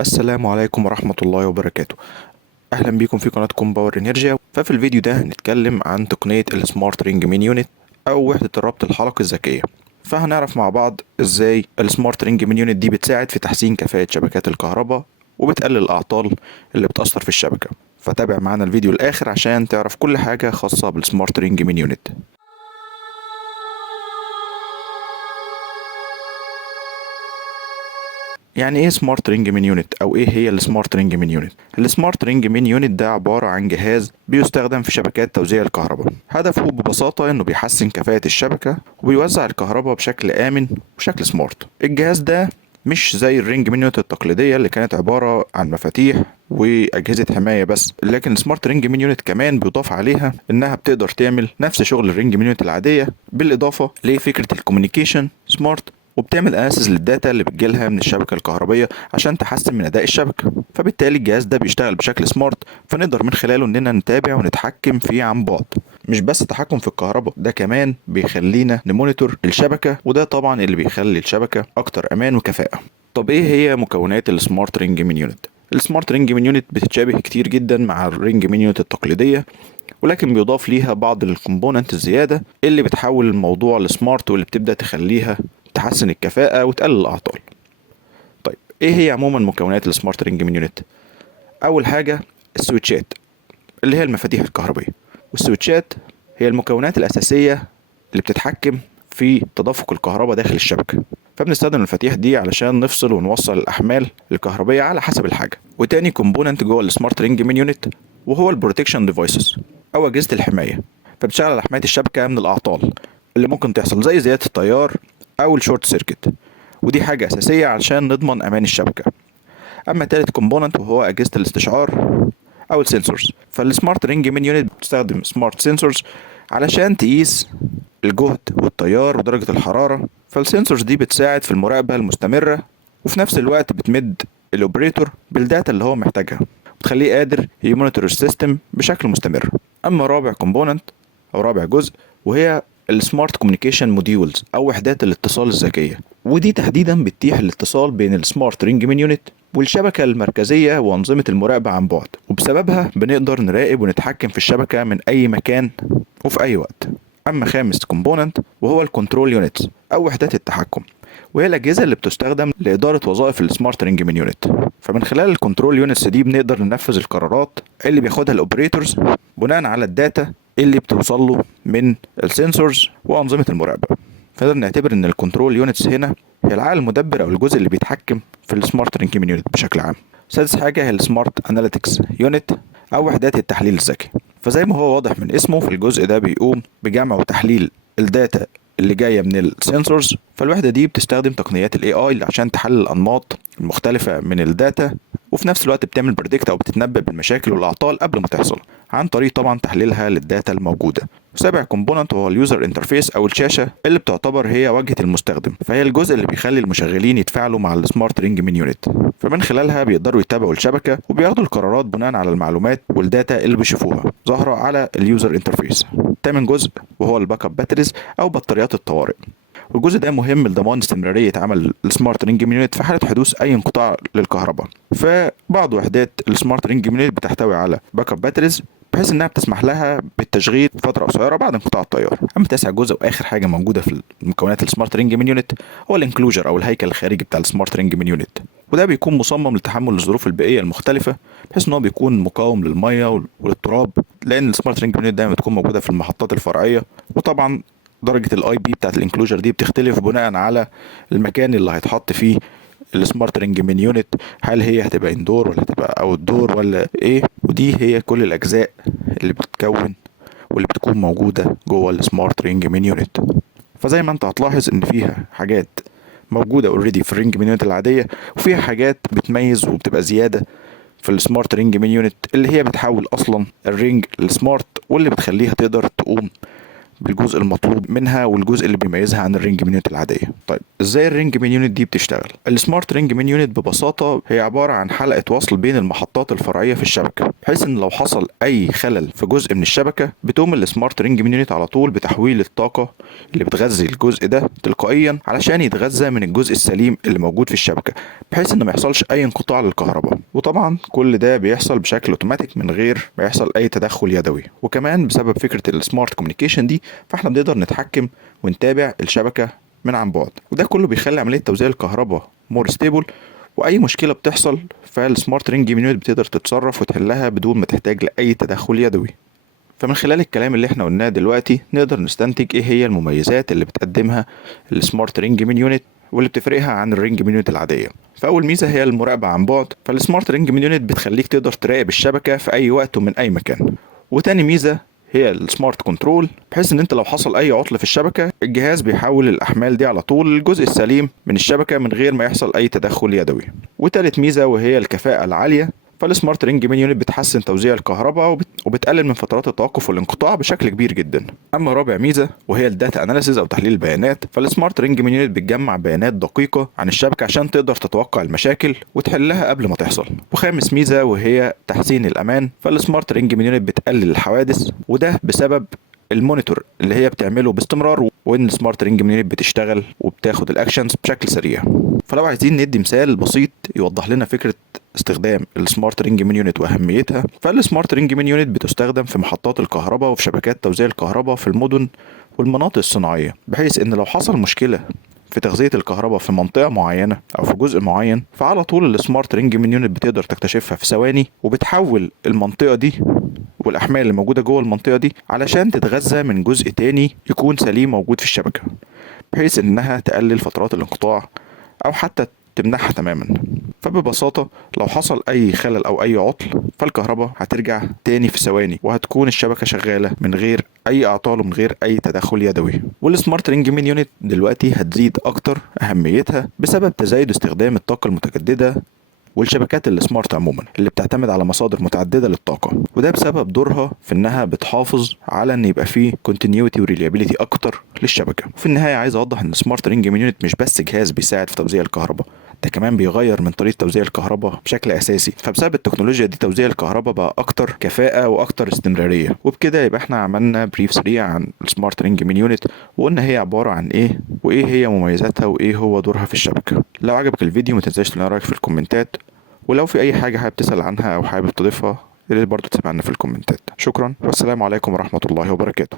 السلام عليكم ورحمة الله وبركاته. أهلا بكم في قناتكم باور انرجيا. ففي الفيديو ده هنتكلم عن تقنية السمارت رينج مين يونت أو وحدة الربط الحلقي الذكية. فهنعرف مع بعض ازاي السمارت رينج مين يونت دي بتساعد في تحسين كفاءة شبكات الكهرباء وبتقلل الأعطال اللي بتأثر في الشبكة. فتابع معنا الفيديو الآخر عشان تعرف كل حاجة خاصة بالسمارت رينج مين يونت. يعني ايه سمارت رينج مين يونت او ايه هي السمارت رينج مين يونت؟ السمارت رينج مين يونت ده عبارة عن جهاز بيستخدم في شبكات توزيع الكهرباء. هدفه ببساطة انه بيحسن كفاءة الشبكة وبيوزع الكهرباء بشكل امن وشكل سمارت. الجهاز ده مش زي الرينج مين يونت التقليدية اللي كانت عبارة عن مفاتيح واجهزة حماية بس، لكن السمارت رينج مين يونت كمان بيضاف عليها انها بتقدر تعمل نفس شغل الرينج مين يونت العادية بالاضافة لفكرة الكوميونيكيشن سمارت، وبتعمل اناليسيز للداتا اللي بتجيلها من الشبكه الكهربائيه عشان تحسن من اداء الشبكه. فبالتالي الجهاز ده بيشتغل بشكل سمارت، فنقدر من خلاله اننا نتابع ونتحكم فيه عن بعد. مش بس تحكم في الكهرباء، ده كمان بيخلينا نمونيتور الشبكه، وده طبعا اللي بيخلي الشبكه اكتر امان وكفاءه. طب ايه هي مكونات السمارت رينج مين يونت؟ السمارت رينج مين يونت بتتشابه كتير جدا مع الرينج مين يونت التقليديه، ولكن بيضاف ليها بعض الكومبوننت الزياده اللي بتحول الموضوع لسمارت واللي بتبدا تخليها تحسن الكفاءة وتقلل الأعطال. طيب إيه هي عموما مكونات السمارت رينج مين يونت؟ أول حاجة السويتشات اللي هي المفاتيح الكهربية، والسويتشات هي المكونات الأساسية اللي بتتحكم في تدفق الكهرباء داخل الشبكة. فبنستخدم المفاتيح دي علشان نفصل ونوصل الأحمال الكهربية على حسب الحاجة. وتاني كومبوننت جوه السمارت رينج مين يونت وهو البروتكشن ديفايسز أو أجهزة الحماية، فبتشتغل على حماية الشبكة من الأعطال اللي ممكن تحصل زي زيادة التيار أو الشورت سيركت، ودي حاجة أساسية علشان نضمن أمان الشبكة. أما تالت كومبوننت وهو أجهزة الاستشعار أو السنسورز، فالسمارت رينج مين يونت بتستخدم سمارت سنسورز علشان تقيس الجهد والتيار ودرجة الحرارة. فالسنسورز دي بتساعد في المراقبة المستمرة، وفي نفس الوقت بتمد الأوبريتور بالداتا اللي هو محتاجها، وتخليه قادر يمونيتور السيستم بشكل مستمر. أما رابع كومبوننت أو رابع جزء وهي السمارت كوميونيكيشن موديولز او وحدات الاتصال الذكيه، ودي تحديدا بتتيح الاتصال بين السمارت رينج مين يونت والشبكه المركزيه وانظمه المراقبه عن بعد، وبسببها بنقدر نراقب ونتحكم في الشبكه من اي مكان وفي اي وقت. اما خامس كومبوننت وهو الكنترول يونتس او وحدات التحكم، وهي الاجهزه اللي بتستخدم لاداره وظائف السمارت رينج مين يونت. فمن خلال الكنترول يونتس دي بنقدر ننفذ القرارات اللي بياخدها الاوبريتورز بناء على الداتا اللي بتوصل له من السنسورز وانظمه المراقبه. فنقدر نعتبر ان الكنترول يونتس هنا هي العقل المدبر او الجزء اللي بيتحكم في السمارت رينج مين يونت بشكل عام. سادس حاجه هي السمارت اناليتكس يونت او وحدات التحليل الذكي. فزي ما هو واضح من اسمه، في الجزء ده بيقوم بجمع وتحليل الداتا اللي جايه من السنسورز. فالوحده دي بتستخدم تقنيات الاي اي عشان تحلل الانماط المختلفه من الداتا، وفي نفس الوقت بتعمل بريدكت او بتتنبأ بالمشاكل والاعطال قبل ما تحصل عن طريق طبعا تحليلها للداتا الموجوده. وسابع كومبوننت هو اليوزر انترفيس او الشاشه اللي بتعتبر هي واجهه المستخدم، فهي الجزء اللي بيخلي المشغلين يتفاعلوا مع السمارت رينج مين يونت، فمن خلالها بيقدروا يتابعوا الشبكه وبياخدوا القرارات بناء على المعلومات والداتا اللي بيشوفوها ظاهره على اليوزر انترفيس. تامن جزء وهو الباك اب باتريز او بطاريات الطوارئ، والجزء ده مهم لضمان استمرارية عمل السمارت رينج مين يونت في حالة حدوث أي انقطاع للكهرباء. فبعض وحدات السمارت رينج مين يونت بتحتوي على باك اب باتريز بحيث انها بتسمح لها بالتشغيل فتره قصيره بعد انقطاع التيار. اما تاسع جزء واخر حاجه موجوده في مكونات السمارت رينج مين يونت هو الانكلوجر او الهيكل الخارجي بتاع السمارت رينج مين يونت، وده بيكون مصمم لتحمل الظروف البيئيه المختلفه بحيث ان هو بيكون مقاوم للميه وللتراب، لان السمارت رينج مين يونت دايما بتكون موجوده في المحطات الفرعيه. وطبعا درجة الاي بي بتاعت الانكلوجر دي بتختلف بناء على المكان اللي هيتحط فيه السمارت رينج مين يونت، هل هي هتبقى اندور ولا هتبقى اوت دور ولا ايه. ودي هي كل الاجزاء اللي بتتكون واللي بتكون موجودة جوه السمارت رينج مين يونت. فزي ما انت هتلاحظ ان فيها حاجات موجودة اوريدي في الرينج مين يونت العادية، وفيها حاجات بتميز وبتبقى زيادة في السمارت رينج مين يونت اللي هي بتحول اصلا الرينج لسمارت، واللي بتخليها تقدر تقوم بالجزء المطلوب منها والجزء اللي بيميزها عن الرينج مين يونت العاديه. طيب ازاي الرينج مين يونت دي بتشتغل؟ السمارت رينج مين يونت ببساطه هي عباره عن حلقه وصل بين المحطات الفرعيه في الشبكه، بحيث ان لو حصل اي خلل في جزء من الشبكه بتقوم السمارت رينج مين يونت على طول بتحويل الطاقه اللي بتغذي الجزء ده تلقائيا علشان يتغذى من الجزء السليم اللي موجود في الشبكه، بحيث ان ما يحصلش اي انقطاع للكهرباء. وطبعا كل ده بيحصل بشكل اوتوماتيك من غير ما يحصل اي تدخل يدوي. وكمان بسبب فكره السمارت كوميونيكيشن دي فاحنا بنقدر نتحكم ونتابع الشبكه من عن بعد، وده كله بيخلي عمليه توزيع الكهرباء مور ستيبل. واي مشكله بتحصل فالسمارت رينج مين يونت بتقدر تتصرف وتحلها بدون ما تحتاج لاي تدخل يدوي. فمن خلال الكلام اللي احنا قلناه دلوقتي نقدر نستنتج ايه هي المميزات اللي بتقدمها السمارت رينج مين يونت واللي بتفرقها عن الرينج مين يونت العاديه. فاول ميزه هي المراقبه عن بعد، فالسمارت رينج مين يونت بتخليك تقدر تراقب الشبكه في اي وقت ومن اي مكان. وتاني ميزه هي السمارت كنترول، بحيث ان انت لو حصل اي عطل في الشبكه الجهاز بيحول الاحمال دي على طول للجزء السليم من الشبكه من غير ما يحصل اي تدخل يدوي. وتالت ميزه وهي الكفاءه العاليه، فالسمارت رينج مين يونت بتحسن توزيع الكهرباء وبتقلل من فترات التوقف والانقطاع بشكل كبير جدا. اما رابع ميزه وهي الداتا اناليسيز او تحليل البيانات، فالسمارت رينج مين يونت بتجمع بيانات دقيقه عن الشبكه عشان تقدر تتوقع المشاكل وتحلها قبل ما تحصل. وخامس ميزه وهي تحسين الامان، فالسمارت رينج مين يونت بتقلل الحوادث، وده بسبب المونيتور اللي هي بتعمله باستمرار، وان السمارت رينج مين يونت بتشتغل وبتاخد الاكشنز بشكل سريع. فلو عايزين ندي مثال بسيط يوضح لنا فكره استخدام السمارت رينج مين يونت واهميتها، فالسمارت رينج مين يونت بتستخدم في محطات الكهرباء وفي شبكات توزيع الكهرباء في المدن والمناطق الصناعيه، بحيث ان لو حصل مشكله في تغذيه الكهرباء في منطقه معينه او في جزء معين فعلى طول السمارت رينج مين يونت بتقدر تكتشفها في ثواني وبتحول المنطقه دي والاحمال اللي موجوده جوه المنطقه دي علشان تتغذى من جزء تاني يكون سليم موجود في الشبكه، بحيث انها تقلل فترات الانقطاع او حتى تمنعها تماما. فببساطة لو حصل أي خلل أو أي عطل فالكهرباء هترجع تاني في ثواني وهتكون الشبكة شغالة من غير أي أعطال ومن غير أي تدخل يدوي. والسمارت رينج مين يونت دلوقتي هتزيد أكتر أهميتها بسبب تزايد استخدام الطاقة المتجددة والشبكات السمارت عموما اللي بتعتمد على مصادر متعدده للطاقه، وده بسبب دورها في انها بتحافظ على ان يبقى فيه كونتينيوتي وريليابيليتي اكتر للشبكه. وفي النهايه عايز اوضح ان السمارت رينج مين يونت مش بس جهاز بيساعد في توزيع الكهرباء، ده كمان بيغير من طريقه توزيع الكهرباء بشكل اساسي. فبسبب التكنولوجيا دي توزيع الكهرباء بقى اكتر كفاءه واكتر استمراريه. وبكده يبقى احنا عملنا بريف سريع عن السمارت رينج مين يونت وقلنا هي عباره عن ايه وايه هي مميزاتها وايه هو دورها في الشبكه. لو عجبك الفيديو ما تنساش تقول رايك في الكومنتات، ولو في اي حاجة حابب تسأل عنها او حابب تضيفها يا ريت برضه تسيبها لنا في الكومنتات. شكرا والسلام عليكم ورحمة الله وبركاته.